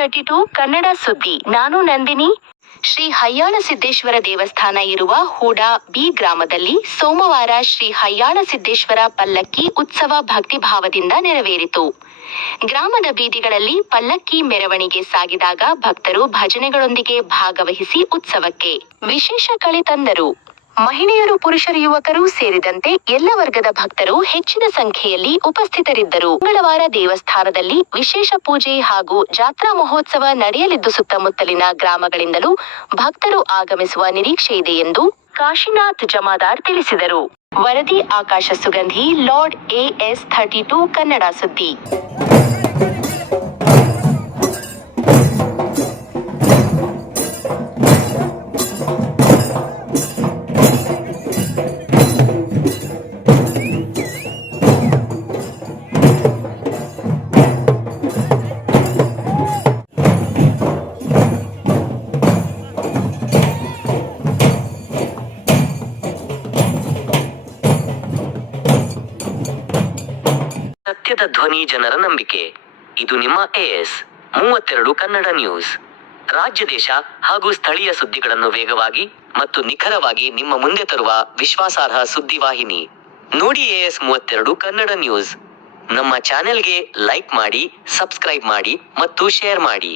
AS32 Kannada ಸುದ್ದಿ. ನಾನು ನಂದಿನಿ. ಶ್ರೀ ಹಯ್ಯಾಳ ಸಿದ್ದೇಶ್ವರ ದೇವಸ್ಥಾನ ಇರುವ ಹೂಡಾ ಬಿ ಗ್ರಾಮದಲ್ಲಿ ಸೋಮವಾರ ಶ್ರೀ ಹಯ್ಯಾಳ ಸಿದ್ದೇಶ್ವರ ಪಲ್ಲಕ್ಕಿ ಉತ್ಸವ ಭಕ್ತಿಭಾವದಿಂದ ನೆರವೇರಿತು. ಗ್ರಾಮದ ಬೀದಿಗಳಲ್ಲಿ ಪಲ್ಲಕ್ಕಿ ಮೆರವಣಿಗೆ ಸಾಗಿದಾಗ ಭಕ್ತರು ಭಜನೆಗಳೊಂದಿಗೆ ಭಾಗವಹಿಸಿ ಉತ್ಸವಕ್ಕೆ ವಿಶೇಷ ಕಳೆ ತಂದರು. ಮಹಿಳೆಯರು, ಪುರುಷರು, ಯುವಕರು ಸೇರಿದಂತೆ ಎಲ್ಲ ವರ್ಗದ ಭಕ್ತರು ಹೆಚ್ಚಿನ ಸಂಖ್ಯೆಯಲ್ಲಿ ಉಪಸ್ಥಿತರಿದ್ದರು. ಮಂಗಳವಾರ ದೇವಸ್ಥಾನದಲ್ಲಿ ವಿಶೇಷ ಪೂಜೆ ಹಾಗೂ ಜಾತ್ರಾ ಮಹೋತ್ಸವ ನಡೆಯಲಿದ್ದು ಸುತ್ತಮುತ್ತಲಿನ ಗ್ರಾಮಗಳಿಂದಲೂ ಭಕ್ತರು ಆಗಮಿಸುವ ನಿರೀಕ್ಷೆ ಇದೆ ಎಂದು ಕಾಶಿನಾಥ್ ಜಮಾದಾರ್ ತಿಳಿಸಿದರು. ವರದಿ ಆಕಾಶ ಸುಗಂಧಿ, ಲಾರ್ಡ್. AS32 ಕನ್ನಡ ಸುದ್ದಿ. ಸತ್ಯದ ಧ್ವನಿ, ಜನರ ನಂಬಿಕೆ. ಇದು ನಿಮ್ಮ AS32 ಕನ್ನಡ ನ್ಯೂಸ್. ರಾಜ್ಯ, ದೇಶ ಹಾಗೂ ಸ್ಥಳೀಯ ಸುದ್ದಿಗಳನ್ನು ವೇಗವಾಗಿ ಮತ್ತು ನಿಖರವಾಗಿ ನಿಮ್ಮ ಮುಂದೆ ತರುವ ವಿಶ್ವಾಸಾರ್ಹ ಸುದ್ದಿವಾಹಿನಿ. ನೋಡಿ AS32 ಕನ್ನಡ ನ್ಯೂಸ್. ನಮ್ಮ ಚಾನೆಲ್ಗೆ ಲೈಕ್ ಮಾಡಿ, ಸಬ್ಸ್ಕ್ರೈಬ್ ಮಾಡಿ ಮತ್ತು ಶೇರ್ ಮಾಡಿ.